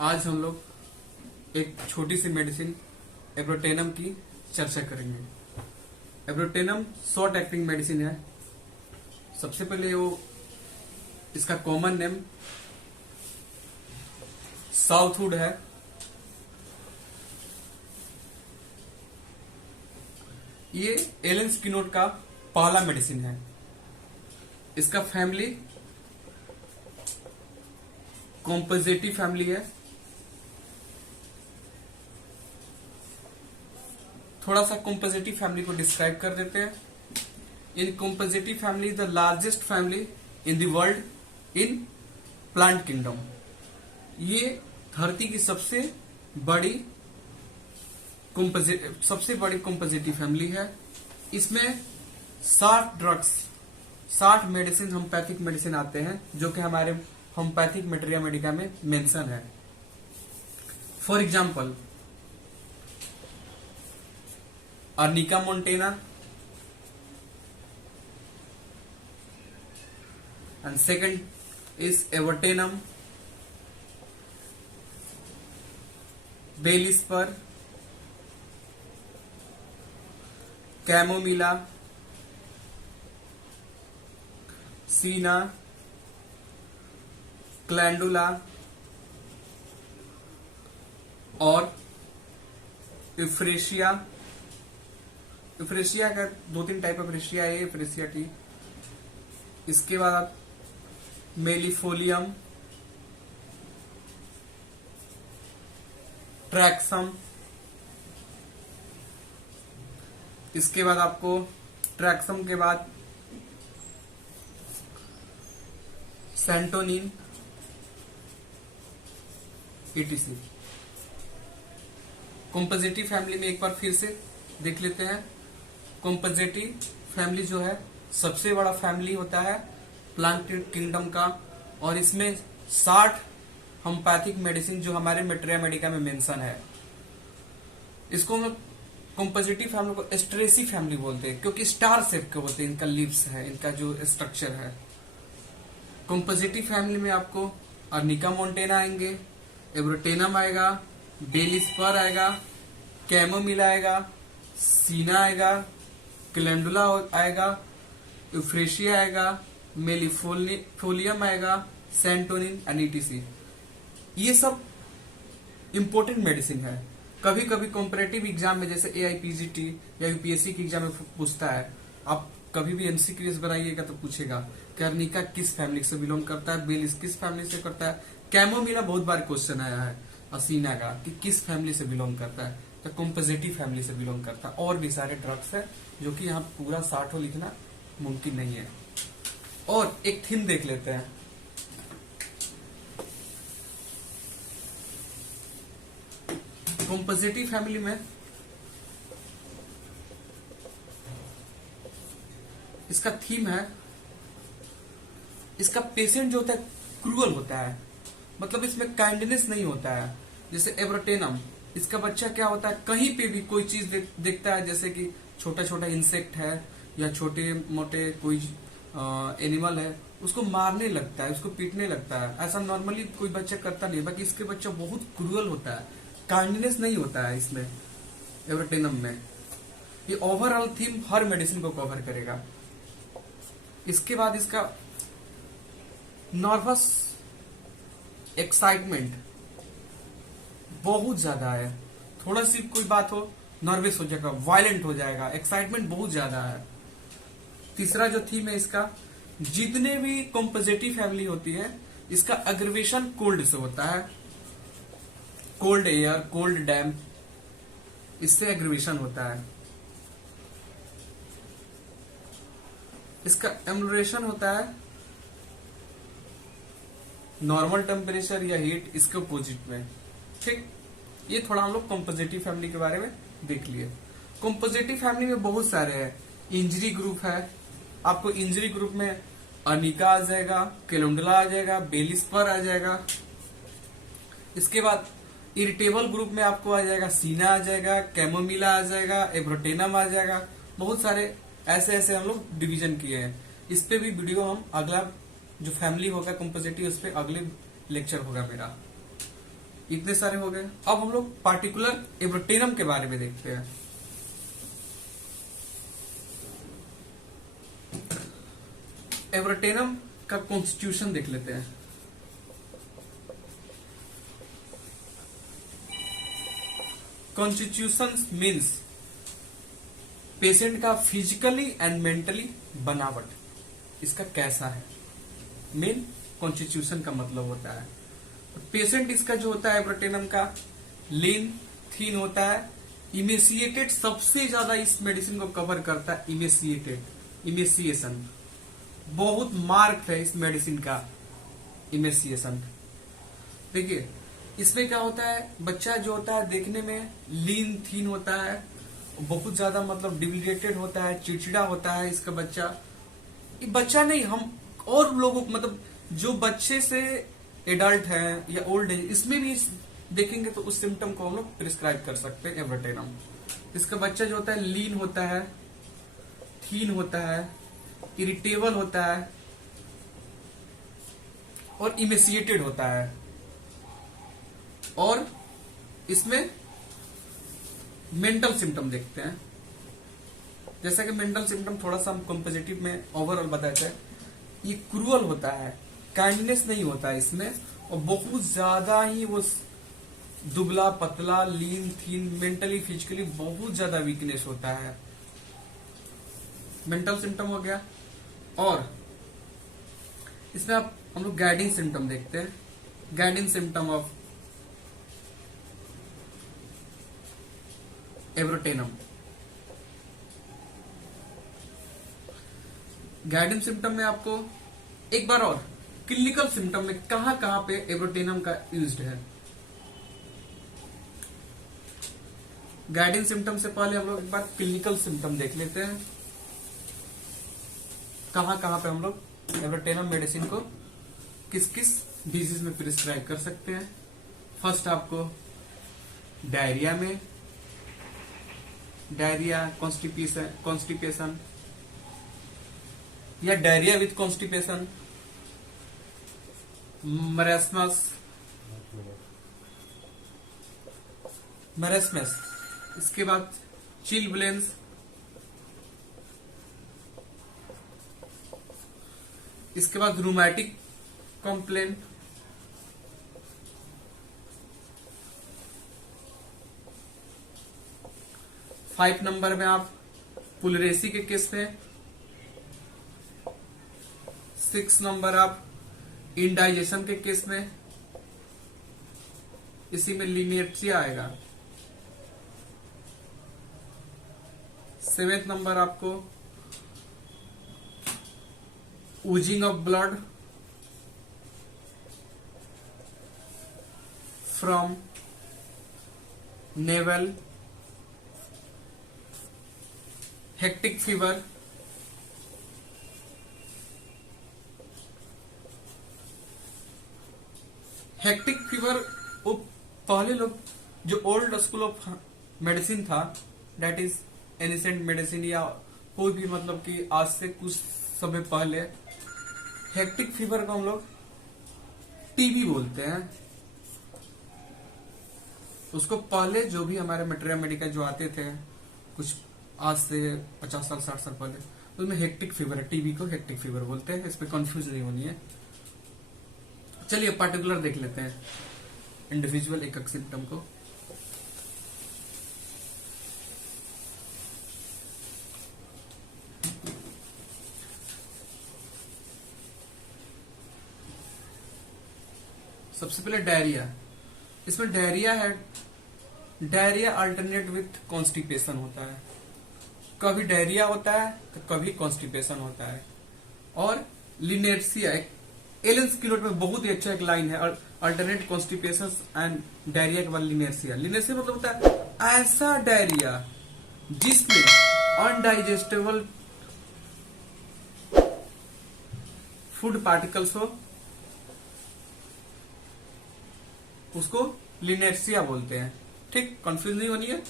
आज हम लोग एक छोटी सी मेडिसिन एब्रोटेनम की चर्चा करेंगे। एब्रोटेनम शॉर्ट एक्टिंग मेडिसिन है। सबसे पहले वो इसका कॉमन नेम साउथवुड है। ये एलन स्किनोट का पहला मेडिसिन है। इसका फैमिली कॉम्पोजिटिव फैमिली है। थोड़ा सा कॉम्पोजिटिव फैमिली को डिस्क्राइब कर देते हैं। In compositae family is the largest family in the world in plant kingdom. ये धरती की सबसे बड़ी कॉम्पोजिटिव फैमिली है। इसमें 60 मेडिसिन होम्योपैथिक मेडिसिन आते हैं जो कि हमारे होम्योपैथिक मटेरिया मेडिका में मेंशन है। For example arnica montana and second is abrotanum, bellis per, chamomilla, cina, calendula और इफ्रेशिया। इफ्रेशिया का 2-3 टाइप ऑफ इफ्रेशिया है, इफ्रेशिया टी। इसके बाद मेलिफोलियम, ट्रैक्सम। इसके बाद आपको ट्रैक्सम के बाद सेंटोनिन, ईटीसी। कॉम्पोजिटिव फैमिली में एक बार फिर से देख लेते हैं। कॉम्पोजिटिव फैमिली जो है सबसे बड़ा फैमिली होता है प्लांट किंगडम का, और इसमें 60 होम्योपैथिक मेडिसिन जो हमारे मटेरिया मेडिका में मेंशन है। इसको हम कॉम्पोजिटिव फैमिली को स्ट्रेसी फैमिली बोलते हैं क्योंकि स्टार शेप के होते हैं। इनका लिप्स है, इनका जो स्ट्रक्चर है। कॉम्पोजिटिव फैमिली में आपको अर्निका मोंटेना आएंगे, एब्रोटेनम आएगा, बेलिस्पर आएगा, कैमोमिला आएगा, सीना आएगा, क्लेंडुला आएगा, यूफ्रेशिया आएगा, मेलिफोलियम आएगा, सेंटोनिन एंड ईटीसी। ये सब इंपोर्टेंट मेडिसिन है। कभी कभी कॉम्परेटिव एग्जाम में जैसे एआईपीजीटी या यूपीएससी की एग्जाम में पूछता है। आप कभी भी एमसीक्यूज बनाइएगा तो पूछेगा कि अर्निका किस फैमिली से बिलोंग करता है, बेलिस किस फैमिली से करता है। कैमोमिला बहुत बार क्वेश्चन आया है असीना का कि किस फैमिली से बिलोंग करता है, तो कॉम्पोजिटिव फैमिली से बिलोंग करता है। और भी सारे ड्रग्स है जो कि यहाँ पूरा 60 लिखना मुमकिन नहीं है। और एक थीम देख लेते हैं। कॉम्पोजिटिव फैमिली में इसका थीम है, इसका पेशेंट जो होता है क्रूअल होता है, मतलब इसमें काइंडनेस नहीं होता है। जैसे एब्रोटेनम, इसका बच्चा क्या होता है, कहीं पे भी कोई चीज देखता है, जैसे कि छोटा छोटा इंसेक्ट है या छोटे मोटे कोई एनिमल है, उसको मारने लगता है, उसको पीटने लगता है। ऐसा नॉर्मली कोई बच्चा करता नहीं, बाकी इसके बच्चा बहुत क्रूअल होता है, काइंडनेस नहीं होता है इसमें एब्रोटेनम में। ये ओवरऑल थीम हर मेडिसिन को कवर करेगा। इसके बाद इसका नर्वस एक्साइटमेंट बहुत ज्यादा है। थोड़ा सी कोई बात हो नर्वस हो जाएगा, वायलेंट हो जाएगा, एक्साइटमेंट बहुत ज्यादा है। तीसरा जो थीम है इसका, जितने भी कॉम्पोजिटिव फैमिली होती है इसका एग्रीवेशन कोल्ड से होता है। कोल्ड एयर, कोल्ड डैम्प, इससे एग्रीवेशन होता है। इसका एम्बुलेशन होता है नॉर्मल टेम्परेचर या हीट, इसके अपोजिट में। ठीक, ये थोड़ा हम लोग कॉम्पोजिटिव फैमिली के बारे में देख लिए। कॉम्पोजिटिव फैमिली में बहुत सारे हैं। इंजरी ग्रुप है, आपको इंजरी ग्रुप में अर्निका आ जाएगा, कैलेंडुला आ जाएगा, बेलिस्पर आ जाएगा। इसके बाद इरिटेबल ग्रुप में आपको आ जाएगा सीना आ जाएगा, कैमोमिला आ जाएगा, एब्रोटेनम आ जाएगा। बहुत सारे ऐसे ऐसे हम लोग डिवीजन किए हैं। इस पे भी वीडियो हम अगला जो फैमिली होगा कंपोजिटिव, उस पे अगले लेक्चर होगा मेरा। इतने सारे हो गए। अब हम लोग पार्टिकुलर एब्रोटेनम के बारे में देखते हैं। एब्रोटेनम का कॉन्स्टिट्यूशन देख लेते हैं। कॉन्स्टिट्यूशन मीन्स पेशेंट का फिजिकली एंड मेंटली बनावट इसका कैसा है, मेन कॉन्स्टिट्यूशन का मतलब होता है। पेशेंट इसका जो होता है एब्रोटेनम का लीन थीन होता है, इमेसिएटेड सबसे ज्यादा इस मेडिसिन को कवर करता है इमेसिएटेड, इमेसिएशन बहुत मार्क है इस मेडिसिन का इमेसिएशन। देखिए इसमें क्या होता है, बच्चा जो होता है देखने में लीन थीन होता है, बहुत ज्यादा मतलब डिविलेटेड होता है, चिड़चिड़ा होता है इसका बच्चा। ये बच्चा नहीं, हम और लोगों को मतलब जो बच्चे से एडल्ट है या ओल्ड एज इसमें भी देखेंगे तो उस सिम्टम को हम लोग प्रिस्क्राइब कर सकते हैं एब्रोटेनम। इसका बच्चा जो होता है लीन होता है, थीन होता है, इरिटेबल होता है और इमेसिएटेड होता है। और इसमें मेंटल सिम्टम देखते हैं। जैसा कि मेंटल सिम्टम थोड़ा सा हम कंपोजिटिव में ओवरऑल बताते हैं, ये क्रूअल होता है, काइंडनेस नहीं होता है इसमें, और बहुत ज्यादा ही वो दुबला पतला लीन थीन मेंटली फिजिकली बहुत ज्यादा वीकनेस होता है। मेंटल सिम्टम हो गया। और इसमें आप हम लोग गाइडिंग सिम्टम देखते हैं। Guiding symptom of abrotanum. Guiding symptom में आपको एक बार और क्लिनिकल सिम्टम में कहां कहां पे एब्रोटेनम का यूज्ड है। गाइडिंग सिम्टम से पहले हम लोग एक बार क्लिनिकल सिम्टम देख लेते हैं, कहां कहां पे हम लोग एब्रोटेनम मेडिसिन को किस किस डिजीज में प्रिस्क्राइब कर सकते हैं। फर्स्ट आपको डायरिया में, डायरिया कॉन्स्टिपेशन या डायरिया विथ कॉन्स्टिपेशन, मरेस्मस, इसके बाद चिलब्लेंस, इसके बाद रूमेटिक कॉम्प्लेन, फाइव नंबर में आप पुलरेसी के केस में, 6 नंबर आप इंडाइजेशन के केस में, इसी में लिनियर्सिया आएगा। 7th नंबर आपको Ojing of blood from naval, hectic fever, hectic fever वो पहले लोग जो ओल्ड स्कूल ऑफ मेडिसिन था, डेट इज एनिसेंट मेडिसिन या कोई भी मतलब कि आज से कुछ समय पहले, हेक्टिक फीवर को हम लोग टीबी बोलते हैं। उसको पहले जो भी हमारे मटेरियल मेडिकल जो आते थे कुछ आज से 50 साल 60 साल पहले, उसमें हेक्टिक फीवर है, टीबी को हेक्टिक फीवर बोलते हैं, इस पे कंफ्यूज नहीं होनी है। चलिए पार्टिकुलर देख लेते हैं इंडिविजुअल एक एक सिम्टम को। सबसे पहले डायरिया। इसमें डायरिया है, डायरिया अल्टरनेट विथ कॉन्स्टिपेशन होता है। कभी डायरिया होता है तो कभी कॉन्स्टिपेशन होता है। और लिनेर्सिया, एलन स्किलोट में बहुत ही अच्छा एक लाइन है, अल्टरनेट कॉन्स्टिपेशन एंड डायरिया के बाद लिनेर्सिया। लिनेर्सिया मतलब होता है ऐसा डायरिया जिसमें अनडाइजेस्टेबल फूड पार्टिकल्स हो, उसको लिनेर्सिया बोलते हैं। ठीक, कंफ्यूज नहीं होनी है।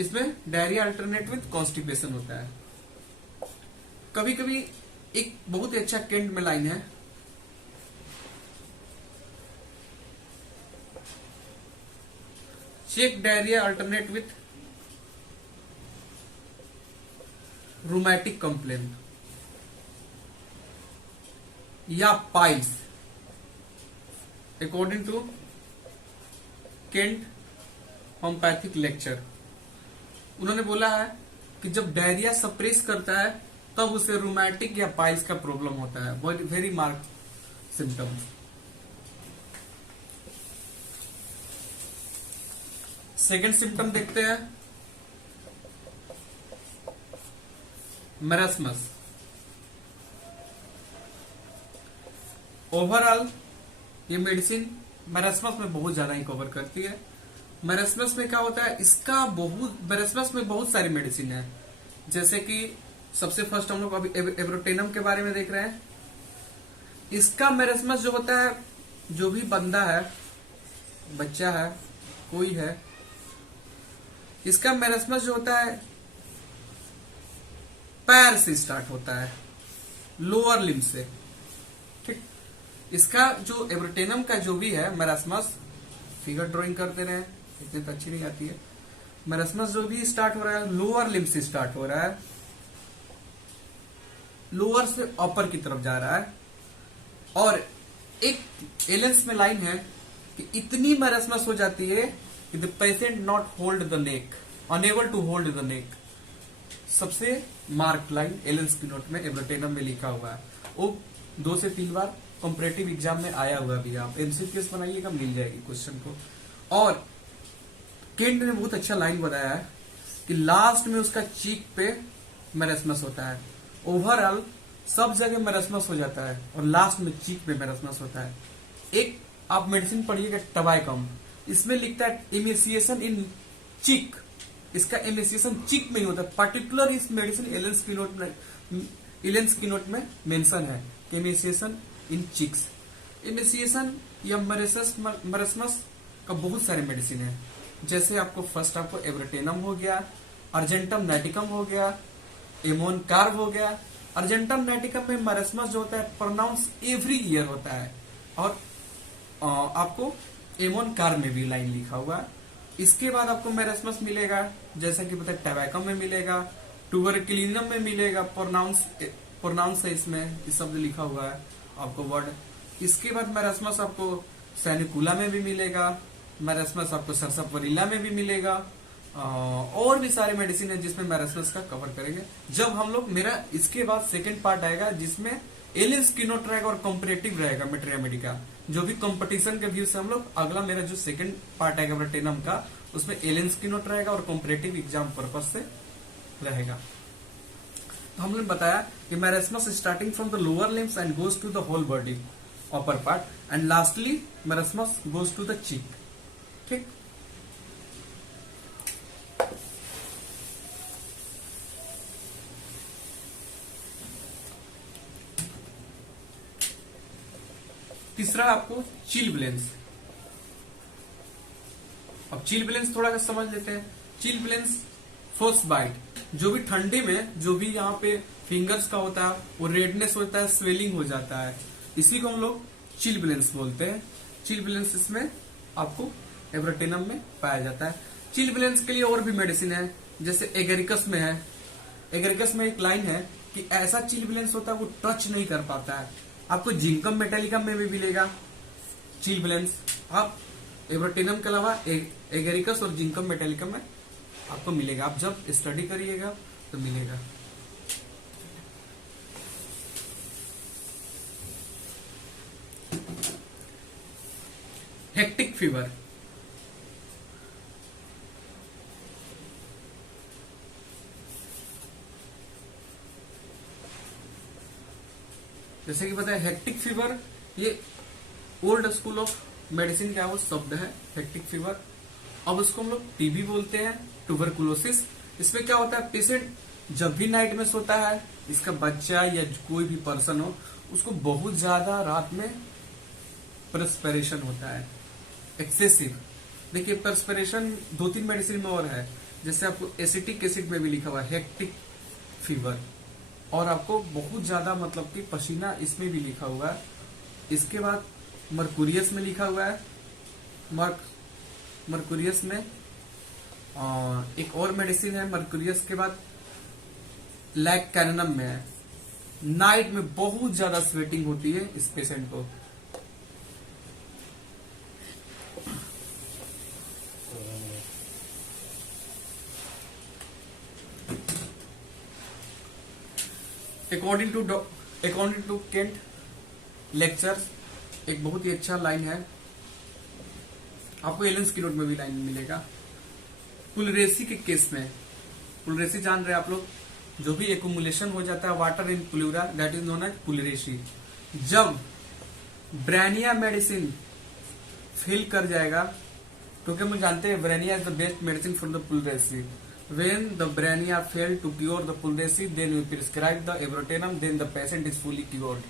इसमें डायरिया अल्टरनेट विथ कॉन्स्टिपेशन होता है। कभी कभी एक बहुत ही अच्छा केंट में लाइन है, check diarrhoea alternate with rheumatic complain या piles according to Kent homeopathic lecture. उन्होंने बोला है कि जब डायरिया सप्रेस करता है तब उसे रूमैटिक या पाइल्स का प्रॉब्लम होता है, very mark symptom. Second symptom देखते हैं, मेरास्मस। ओवरऑल ये मेडिसिन मेरास्मस में बहुत ज्यादा ही कवर करती है। मेरास्मस में क्या होता है, मेरास्मस में बहुत सारी मेडिसिन है, जैसे कि सबसे फर्स्ट हम लोग अभी एब्रोटेनम के बारे में देख रहे हैं। इसका मेरास्मस जो होता है, जो भी बंदा है, बच्चा है, कोई है, इसका मेरास्मस जो होता है पैर से स्टार्ट होता है, लोअर लिम्ब से। ठीक, इसका जो एब्रोटेनम का जो भी है मेरास्मस, फिगर ड्राइंग करते रहे, इतनी तो अच्छी नहीं आती है। मेरास्मस जो भी स्टार्ट हो रहा है लोअर लिम्ब से स्टार्ट हो रहा है, लोअर से अपर की तरफ जा रहा है। और एक एलेंस में लाइन है कि इतनी मेरास्मस हो जाती है कि the patient not hold the neck, unable to hold the neck. सबसे मार्क लाइन एलेंस की नोट में एब्रोटेनम में लिखा हुआ है। वो 2 से 3 बार कॉम्पिटेटिव एग्जाम में आया हुआ भी, आप एमसीक्यूज बनाइएगा मिल जाएगी क्वेश्चन को। और केंट ने बहुत अच्छा लाइन बताया है कि लास्ट में उसका चीक पे मेरास्मस होता है। ओवरऑल सब जगह मेरास्मस हो जाता है और लास्ट में चीक पे मेरास्मस होता है। एक आप मेडिसिन पढ़िएगा टबाइकम, इसमें लिखता है इमिसिएशन इन चीक, इसका इमिसिएशन चीक में ही होता है। पर्टिकुलर इस मेडिसिन एलेंस की नोट में मेंशन है कि इमिसिएशन इन चिक्स। इमिसिएशन या मेरास्मस का बहुत सारे मेडिसिन है, जैसे आपको फर्स्ट आपको एब्रोटेनम हो गया, अर्जेंटम नाइटिकम हो गया, एमोन कार्ब हो गया। अर्जेंटम नाइटिकम में मेरास्मस जो होता है प्रोनाउंस एवरी ईयर होता है, और आपको एमोन कार्ब में भी लाइन लिखा हुआ है। इसके बाद आपको मेरास्मस मिलेगा, जैसा कि पता है टबैकम में मिलेगा, ट्यूबरक्लिनम में मिलेगा, प्रोनाउंस है इसमें, इस शब्द लिखा हुआ है आपको वर्ड। इसके बाद मेरास्मस आपको सैनिकुला में भी मिलेगा, मेरास्मस आपको सरसपवरीला में भी मिलेगा, और भी सारे मेडिसिन है जिसमें मेरास्मस का कवर करेंगे। जब हम लोग मेरा इसके बाद सेकंड पार्ट आएगा जिसमें एलियन स्किनोट रहेगा और कॉम्परेटिव रहेगा मेटेरिया मेडिका, जो भी कंपटीशन के व्यू से हम लोग अगला मेरा जो सेकंड पार्ट आएगा एब्रोटेनम का, उसमें एलियन स्किनोट रहेगा और कॉम्परेटिव एग्जाम पर्पज से रहेगा। तो हमने बताया कि marasmus starting from the lower limbs and goes to the whole body upper part and lastly marasmus goes to the cheek. ठीक, तीसरा आपको चिलब्लेंस। अब चिलब्लेंस थोड़ा सा समझ लेते हैं। चिलब्लेंस फ्रोस्ट बाइट, जो भी ठंडी में जो भी यहाँ पे फिंगर्स का होता है वो रेडनेस होता है, स्वेलिंग हो जाता है, इसी को हम लोग चिलब्लेंस बोलते हैं। चिलब्लेंस इसमें आपको एब्रोटेनम में पाया जाता है। चिलब्लेंस के लिए और भी मेडिसिन है, जैसे एगेरिकस में है। एगेरिकस में एक लाइन है कि ऐसा चिलब्लेंस होता है वो टच नहीं कर पाता है। आपको जिंकम मेटालिकम में भी मिलेगा चिलब्लेंस। आप एब्रोटेनम के अलावा एगेरिकस और जिंकम मेटालिकम में आपको मिलेगा, आप जब स्टडी करिएगा तो मिलेगा। हेक्टिक फीवर, जैसे कि पता है हेक्टिक फीवर ये ओल्ड स्कूल ऑफ मेडिसिन का वो शब्द है हेक्टिक फीवर। अब उसको हम लोग टीबी बोलते हैं, ट्यूबरकुलोसिस। इसमें क्या होता है, पेशेंट जब भी नाइट में सोता है, इसका बच्चा या कोई भी पर्सन हो, उसको बहुत ज्यादा रात में परस्पिरेशन होता है, एक्सेसिव। देखिए परस्पिरेशन 2-3 मेडिसिन में और है, जैसे आपको एसिटिक एसिड में भी लिखा हुआ है हेक्टिक फीवर, और आपको बहुत ज्यादा मतलब कि पसीना इसमें भी लिखा हुआ है। इसके बाद मर्कुरियस में लिखा हुआ है, मर्कुरियस में और एक और मेडिसिन है मर्कुरियस के बाद लैक कैननम में है। नाइट में बहुत ज्यादा स्वेटिंग होती है इस पेशेंट को। अकॉर्डिंग टू केंट लेक्चर, एक बहुत ही अच्छा लाइन है, आपको एलन स्किनोट में भी लाइन मिलेगा। पुलरेसी के केस में, पुलरेसी जान रहे हैं आप लोग, जो भी एकुमुलेशन हो जाता है water in pleura, that is known as pleurisy. जब ब्रानिया मेडिसिन फेल कर जाएगा, क्योंकि हम जानते हैं bryonia is the best medicine for the pleurisy. When the brania fail to cure the pulresi, then we prescribe the evrotenum, then the patient is fully cured.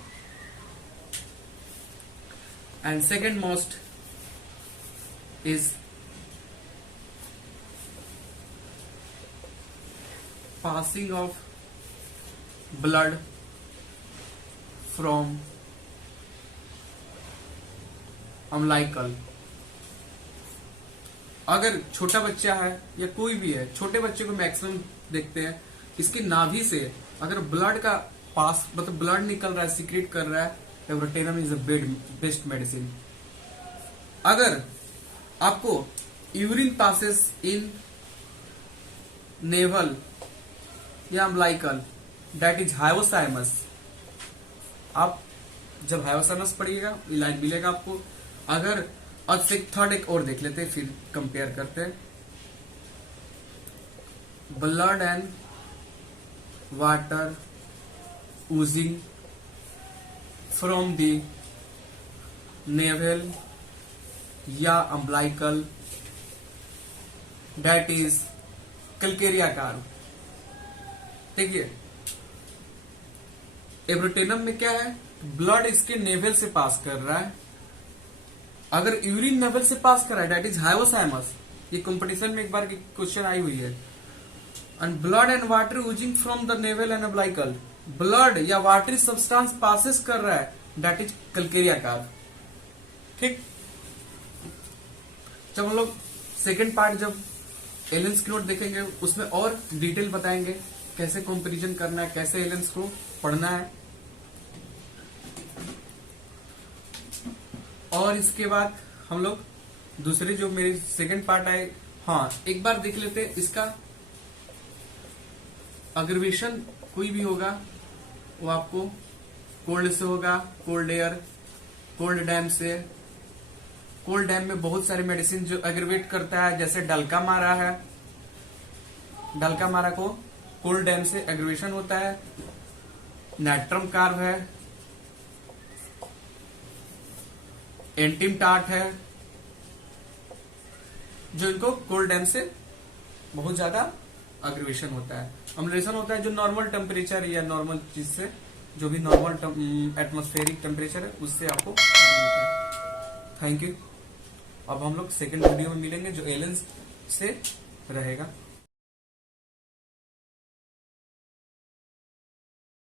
And second most is passing of blood from umbilical। अगर छोटा बच्चा है या कोई भी है, छोटे बच्चे को मैक्सिमम देखते हैं, इसकी नाभि से अगर ब्लड का पास मतलब ब्लड निकल रहा है, सीक्रेट कर रहा है, एवरोटेनम इज अ बेस्ट मेडिसिन। अगर आपको यूरिन पासेस इन नेवल या अम्बलाइकल, दैट इज हाइपोथैलेमस, आप जब हाइपोथैलेमस पढ़िएगा लाइन मिलेगा आपको। अगर और थर्ड एक और देख लेते हैं, फिर कंपेयर करते हैं। Blood and water oozing from the navel या umbilical, that is Calcarea car. देखिए एब्रोटेनम में क्या है, ब्लड इसके नेवल से पास कर रहा है। अगर यूरिन नेवल से पास कर रहा है, दैट इज हाइपोथैलेमस। ये कंपटीशन में एक बार की क्वेश्चन आई हुई है। And blood and water using from the naval and umbilical, blood या वाटरी सब्सटेंस पासेस कर रहा है, दैट इज कैलकेरिया कार। ठीक, जब हम लोग सेकेंड पार्ट जब एलेंस की नोट देखेंगे उसमें और डिटेल बताएंगे कैसे कंपैरिजन करना है, कैसे एलेंस को पढ़ना है। और इसके बाद हम लोग दूसरे जो मेरे सेकेंड पार्ट आए, हाँ एक बार देख लेते हैं इसका अग्रवेशन कोई भी होगा वो आपको कोल्ड से होगा, कोल्ड एयर, कोल्ड डैम से। कोल्ड डैम में बहुत सारे मेडिसिन जो एग्रीवेट करता है, जैसे डलका मारा है, डलका मारा को कोल्ड डैम से एग्रीवेशन होता है। नाइट्रम कार्ब है, एंटिम टार्ट है, जो इनको कोल्ड डैम से बहुत ज्यादा एग्रीवेशन होता है। अम्लेशन होता है जो नॉर्मल टेम्परेचर या नॉर्मल चीज से, जो भी नॉर्मल एटमॉस्फेरिक टेम्परेचर है उससे आपको मिलता है। Thank you. अब हम लोग सेकेंड वीडियो में मिलेंगे जो एलेंस से रहेगा।